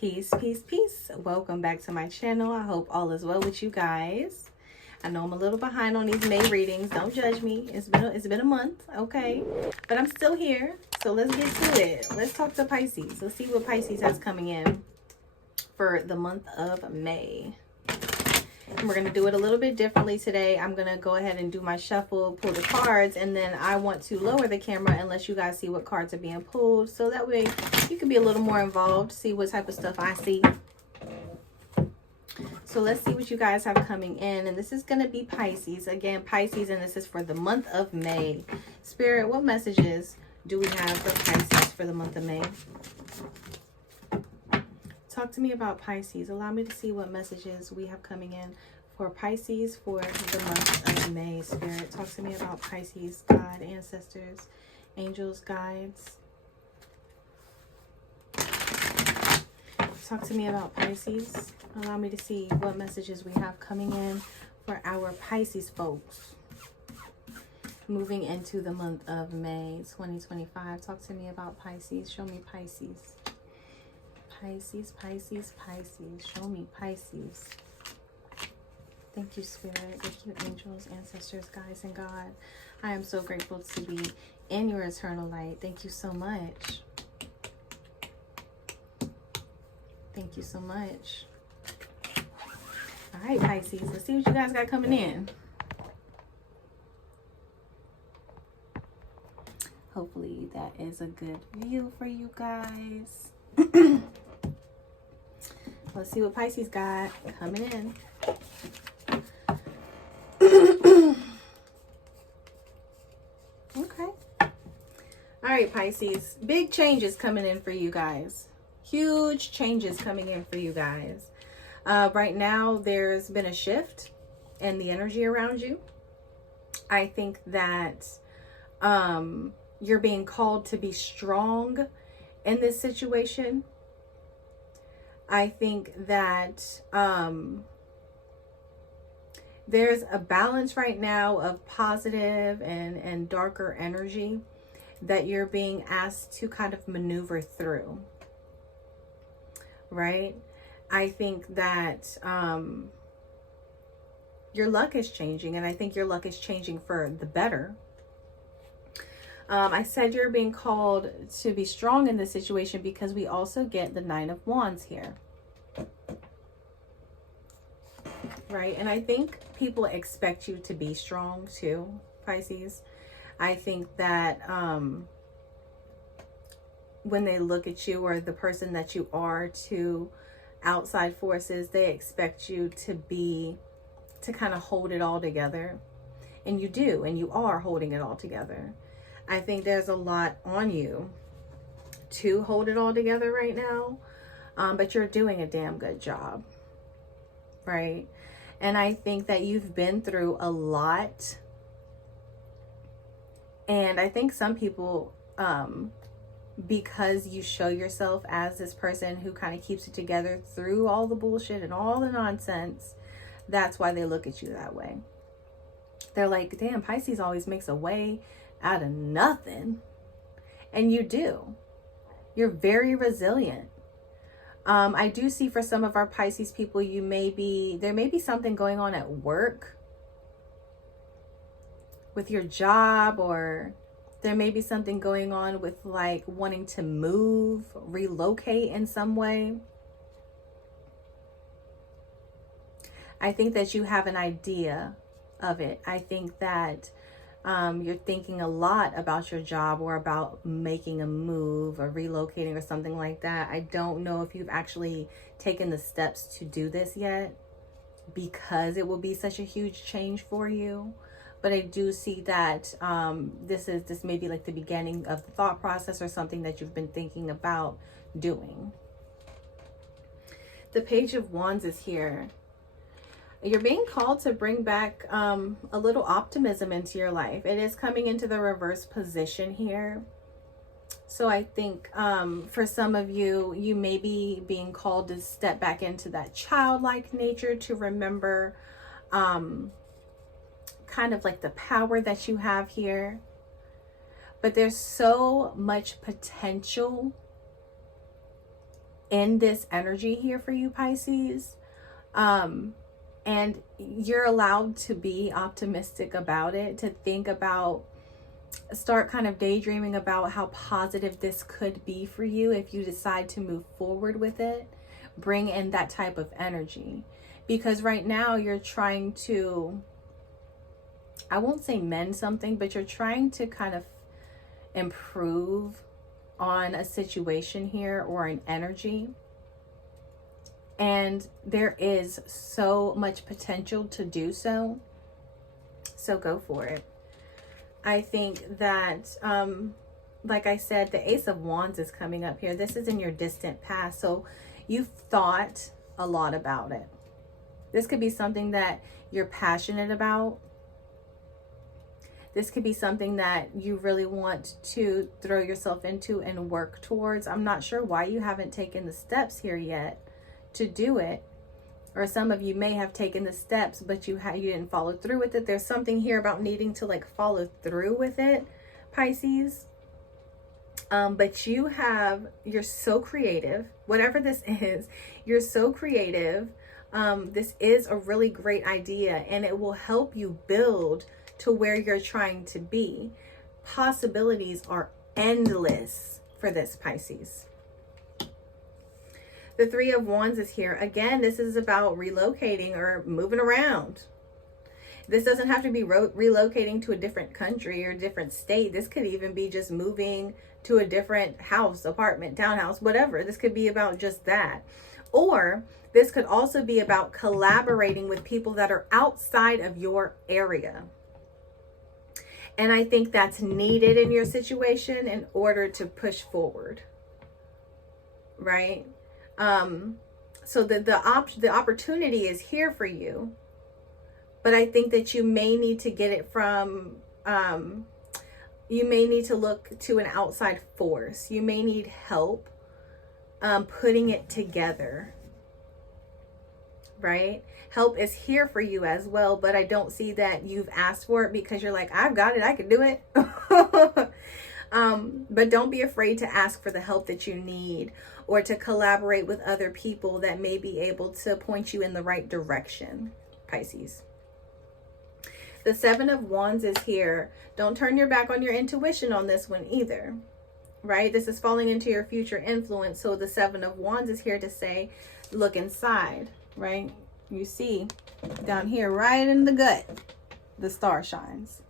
Peace, peace, peace. Welcome back to my channel. I hope all is well with you guys. I know I'm a little behind on these May readings. Don't judge me. It's been a month, okay? But I'm still here. So let's get to it. Let's talk to Pisces. Let's see what Pisces has coming in for the month of May. And we're going to do it a little bit differently today. I'm going to go ahead and do my shuffle, pull the cards, and then I want to lower the camera and let you guys see what cards are being pulled. So that way you can be a little more involved, see what type of stuff I see. So let's see what you guys have coming in. And this is going to be Pisces. Again, Pisces, and this is for the month of May. Spirit, what messages do we have for Pisces for the month of May? Talk to me about Pisces. Allow me to see what messages we have coming in for Pisces for the month of May. Spirit, talk to me about Pisces, God, ancestors, angels, guides. Talk to me about Pisces. Allow me to see what messages we have coming in for our Pisces folks. Moving into the month of May 2025. Talk to me about Pisces. Show me Pisces. Pisces, Pisces, Pisces. Show me Pisces. Thank you, Spirit. Thank you, angels, ancestors, guides, and God. I am so grateful to be in your eternal light. Thank you so much. Thank you so much. All right, Pisces. Let's see what you guys got coming in. Hopefully that is a good view for you guys. Let's see what Pisces got coming in. Okay. All right, Pisces. Big changes coming in for you guys. Huge changes coming in for you guys. Right now, there's been a shift in the energy around you. I think that you're being called to be strong in this situation. I think that there's a balance right now of positive and darker energy that you're being asked to kind of maneuver through, right? I think that your luck is changing, and I think your luck is changing for the better. I said you're being called to be strong in this situation because we also get the Nine of Wands here. Right? And I think people expect you to be strong too, Pisces. I think that when they look at you or the person that you are to outside forces, they expect you to kind of hold it all together. And you do, and you are holding it all together. I think there's a lot on you to hold it all together right now, but you're doing a damn good job, right? And I think that you've been through a lot, and I think some people, because you show yourself as this person who kind of keeps it together through all the bullshit and all the nonsense, that's why they look at you that way. They're like, damn, Pisces always makes a way out of nothing. And you do. You're very resilient. I do see for some of our Pisces people, there may be something going on at work with your job, or there may be something going on with like wanting to move, relocate in some way. I think that you have an idea of it. I think that you're thinking a lot about your job or about making a move or relocating or something like that. I don't know if you've actually taken the steps to do this yet because it will be such a huge change for you. But I do see that this may be like the beginning of the thought process or something that you've been thinking about doing. The Page of Wands is here. You're being called to bring back a little optimism into your life. It is coming into the reverse position here. So I think for some of you, you may be being called to step back into that childlike nature, to remember kind of like the power that you have here. But there's so much potential in this energy here for you, Pisces. And you're allowed to be optimistic about it, to think about, start kind of daydreaming about how positive this could be for you if you decide to move forward with it. Bring in that type of energy, because right now you're trying to, I won't say mend something, but you're trying to kind of improve on a situation here or an energy. And there is so much potential to do so. So go for it. I think that, like I said, the Ace of Wands is coming up here. This is in your distant past. So you've thought a lot about it. This could be something that you're passionate about. This could be something that you really want to throw yourself into and work towards. I'm not sure why you haven't taken the steps here yet to do it, or some of you may have taken the steps but you didn't follow through with it. There's something here about needing to like follow through with it, Pisces. But you're so creative, whatever this is, you're so creative. This is a really great idea, and it will help you build to where you're trying to be. Possibilities are endless for this, Pisces. The Three of Wands is here. Again, this is about relocating or moving around. This doesn't have to be relocating to a different country or different state. This could even be just moving to a different house, apartment, townhouse, whatever. This could be about just that. Or this could also be about collaborating with people that are outside of your area. And I think that's needed in your situation in order to push forward, right? So the opportunity is here for you, but I think that you may need to get it from, you may need to look to an outside force. You may need help putting it together, right? Help is here for you as well, but I don't see that you've asked for it because you're like, I've got it, I can do it. But don't be afraid to ask for the help that you need, or to collaborate with other people that may be able to point you in the right direction, Pisces. The Seven of Wands is here. Don't turn your back on your intuition on this one either, right? This is falling into your future influence. So the Seven of Wands is here to say, look inside, right? You see down here, right in the gut, the star shines,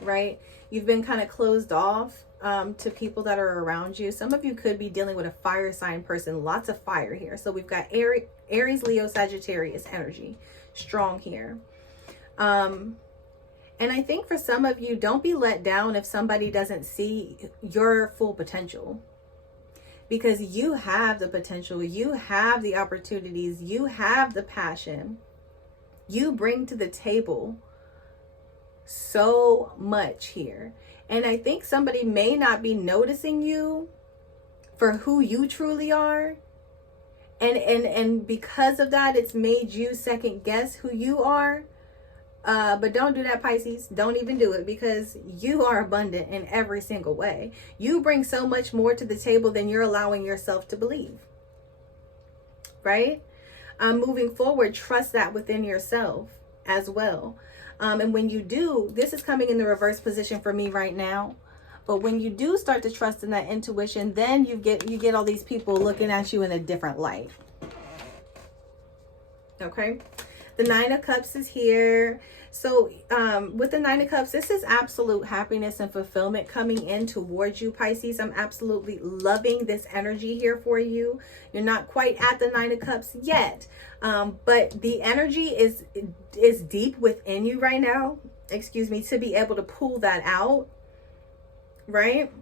right? You've been kind of closed off to people that are around you. Some of you could be dealing with a fire sign person. Lots of fire here. So we've got Aries, Leo, Sagittarius energy strong here. And I think for some of you, don't be let down if somebody doesn't see your full potential, because you have the potential, you have the opportunities, you have the passion, you bring to the table so much here. And I think somebody may not be noticing you for who you truly are. And because of that, it's made you second guess who you are. But don't do that, Pisces. Don't even do it, because you are abundant in every single way. You bring so much more to the table than you're allowing yourself to believe, right? Moving forward, trust that within yourself as well. And when you do, this is coming in the reverse position for me right now. But when you do start to trust in that intuition, then you get all these people looking at you in a different light. Okay. The Nine of Cups is here. So with the Nine of Cups, this is absolute happiness and fulfillment coming in towards you, Pisces. I'm absolutely loving this energy here for you. You're not quite at the Nine of Cups yet, but the energy is deep within you right now, excuse me, to be able to pull that out, right?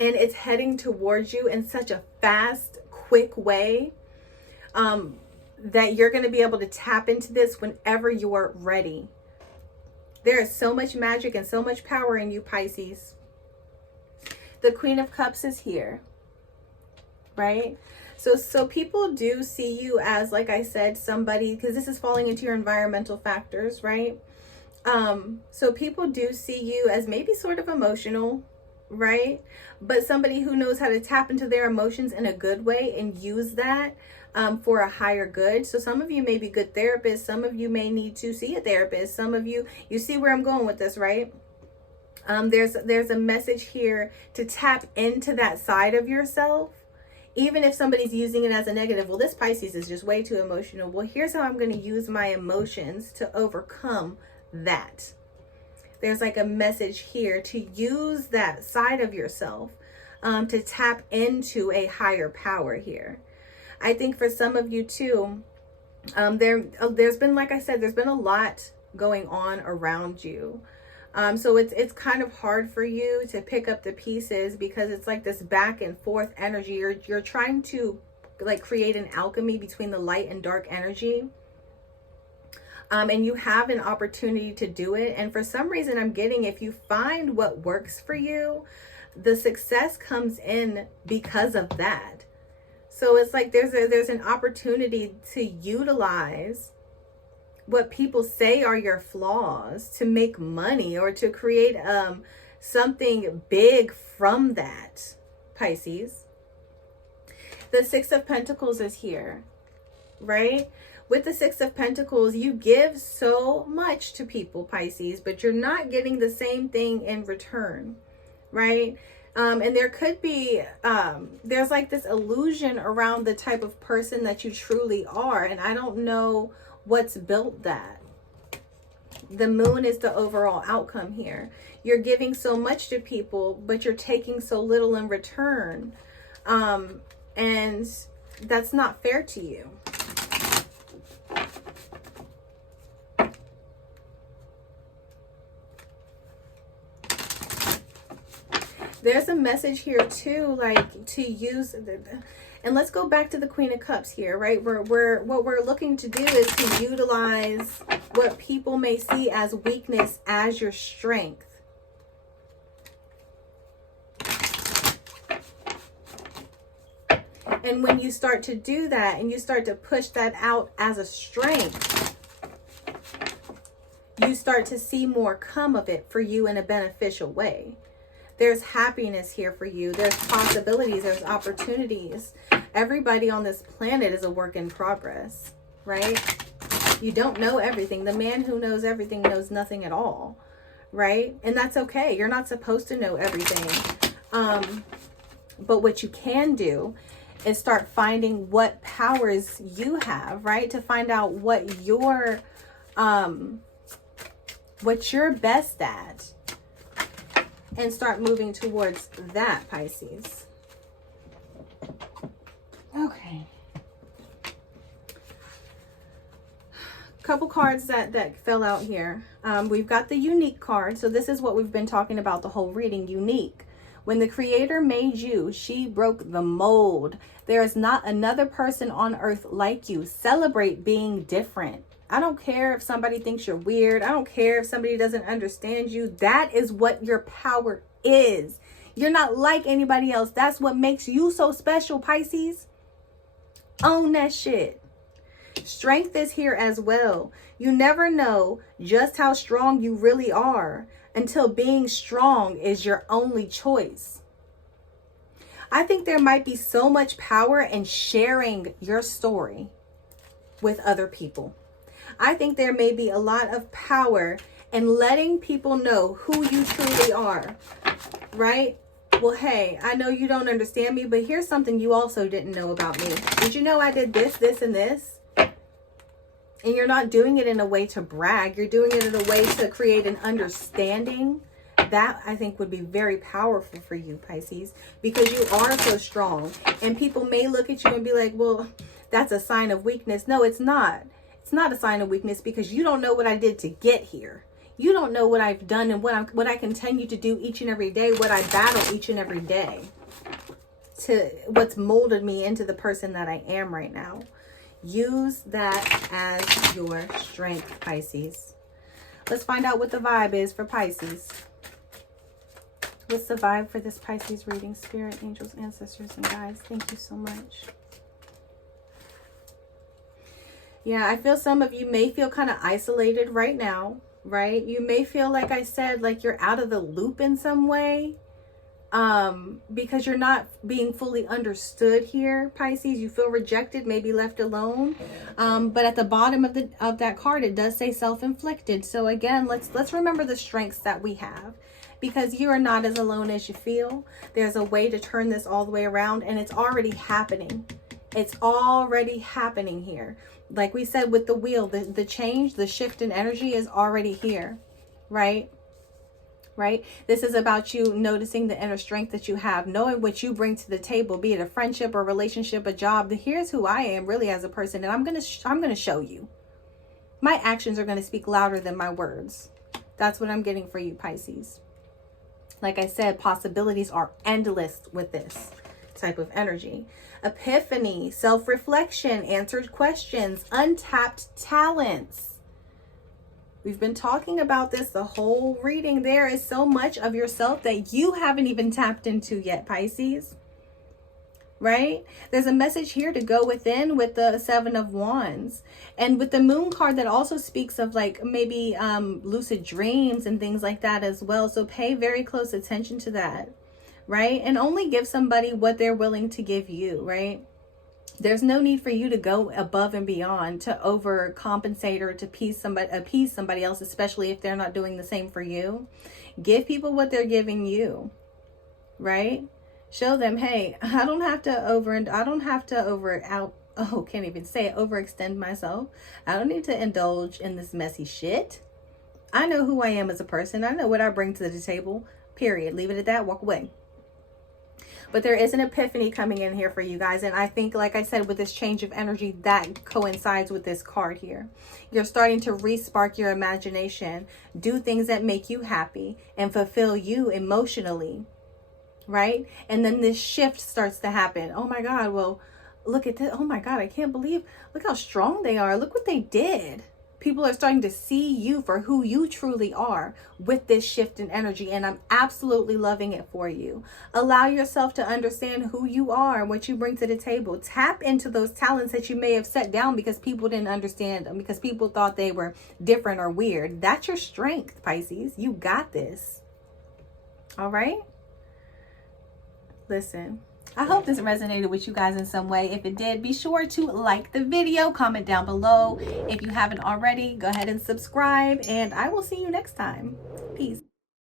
And it's heading towards you in such a fast, quick way. That you're going to be able to tap into this whenever you're ready. There is so much magic and so much power in you, Pisces. The Queen of Cups is here, right? So people do see you as, like I said, somebody, because this is falling into your environmental factors, right? So people do see you as maybe sort of emotional, right? But somebody who knows how to tap into their emotions in a good way and use that for a higher good. So some of you may be good therapists. Some of you may need to see a therapist. Some of you, you see where I'm going with this, right? There's a message here to tap into that side of yourself. Even if somebody's using it as a negative, well, this Pisces is just way too emotional. Well, here's how I'm going to use my emotions to overcome that. There's like a message here to use that side of yourself to tap into a higher power here. I think for some of you too, there's been, like I said, there's been a lot going on around you. So it's kind of hard for you to pick up the pieces because it's like this back and forth energy. You're trying to like create an alchemy between the light and dark energy. And you have an opportunity to do it. And for some reason, I'm getting, if you find what works for you, the success comes in because of that. So it's like there's an opportunity to utilize what people say are your flaws to make money or to create something big from that, Pisces. The Six of Pentacles is here, right? With the Six of Pentacles, you give so much to people, Pisces, but you're not getting the same thing in return, right? And there could be, there's like this illusion around the type of person that you truly are. And I don't know what's built that. The Moon is the overall outcome here. You're giving so much to people, but you're taking so little in return. And that's not fair to you. There's a message here too, like to use, and let's go back to the Queen of Cups here, right? What we're looking to do is to utilize what people may see as weakness as your strength. And when you start to do that and you start to push that out as a strength, you start to see more come of it for you in a beneficial way. There's happiness here for you. There's possibilities. There's opportunities. Everybody on this planet is a work in progress, right? You don't know everything. The man who knows everything knows nothing at all, right? And that's okay. You're not supposed to know everything. But what you can do is start finding what powers you have, right? To find out what you're best at. And start moving towards that, Pisces. Okay. Couple cards that fell out here. We've got the unique card. So this is what we've been talking about the whole reading. Unique. When the Creator made you, she broke the mold. There is not another person on earth like you. Celebrate being different. I don't care if somebody thinks you're weird. I don't care if somebody doesn't understand you. That is what your power is. You're not like anybody else. That's what makes you so special, Pisces. Own that shit. Strength is here as well. You never know just how strong you really are until being strong is your only choice. I think there might be so much power in sharing your story with other people. I think there may be a lot of power in letting people know who you truly are, right? Well, hey, I know you don't understand me, but here's something you also didn't know about me. Did you know I did this, this, and this? And you're not doing it in a way to brag. You're doing it in a way to create an understanding. That, I think, would be very powerful for you, Pisces, because you are so strong. And people may look at you and be like, well, that's a sign of weakness. No, it's not. It's not a sign of weakness because you don't know what I did to get here. You don't know what I've done and what I continue to do each and every day, what I battle each and every day, to what's molded me into the person that I am right now. Use that as your strength, Pisces. Let's find out what the vibe is for Pisces. What's the vibe for this Pisces reading? Spirit, angels, ancestors, and guides. Thank you so much. Yeah, I feel some of you may feel kind of isolated right now, right? You may feel, like I said, like you're out of the loop in some way. because you're not being fully understood here, Pisces. You feel rejected, maybe left alone. But at the bottom of that card, it does say self-inflicted. So again, let's remember the strengths that we have, because you are not as alone as you feel. There's a way to turn this all the way around, and it's already happening. It's already happening here. Like we said with the wheel, the change, the shift in energy is already here, right? Right? This is about you noticing the inner strength that you have, knowing what you bring to the table, be it a friendship or relationship, a job. Here's who I am really as a person, and I'm going to show you. My actions are going to speak louder than my words. That's what I'm getting for you, Pisces. Like I said, possibilities are endless with this type of energy. Epiphany, self-reflection, answered questions, untapped talents. We've been talking about this the whole reading. There is so much of yourself that you haven't even tapped into yet, Pisces. Right? There's a message here to go within with the Seven of Wands. And with the Moon card, that also speaks of like maybe lucid dreams and things like that as well. So pay very close attention to that. Right? And only give somebody what they're willing to give you, right? There's no need for you to go above and beyond to overcompensate or to appease somebody else, especially if they're not doing the same for you. Give people what they're giving you, right? Show them, hey, I don't have to overextend myself. I don't need to indulge in this messy shit. I know who I am as a person. I know what I bring to the table, period. Leave it at that, walk away. But there is an epiphany coming in here for you guys. And I think, like I said, with this change of energy, that coincides with this card here. You're starting to re-spark your imagination, do things that make you happy and fulfill you emotionally, right? And then this shift starts to happen. Oh my God, well, look at this. Oh my God, I can't believe, look how strong they are. Look what they did. People are starting to see you for who you truly are with this shift in energy. And I'm absolutely loving it for you. Allow yourself to understand who you are and what you bring to the table. Tap into those talents that you may have set down because people didn't understand them, because people thought they were different or weird. That's your strength, Pisces. You got this. All right? Listen. I hope this resonated with you guys in some way. If it did, be sure to like the video, comment down below. If you haven't already, go ahead and subscribe, and I will see you next time. Peace.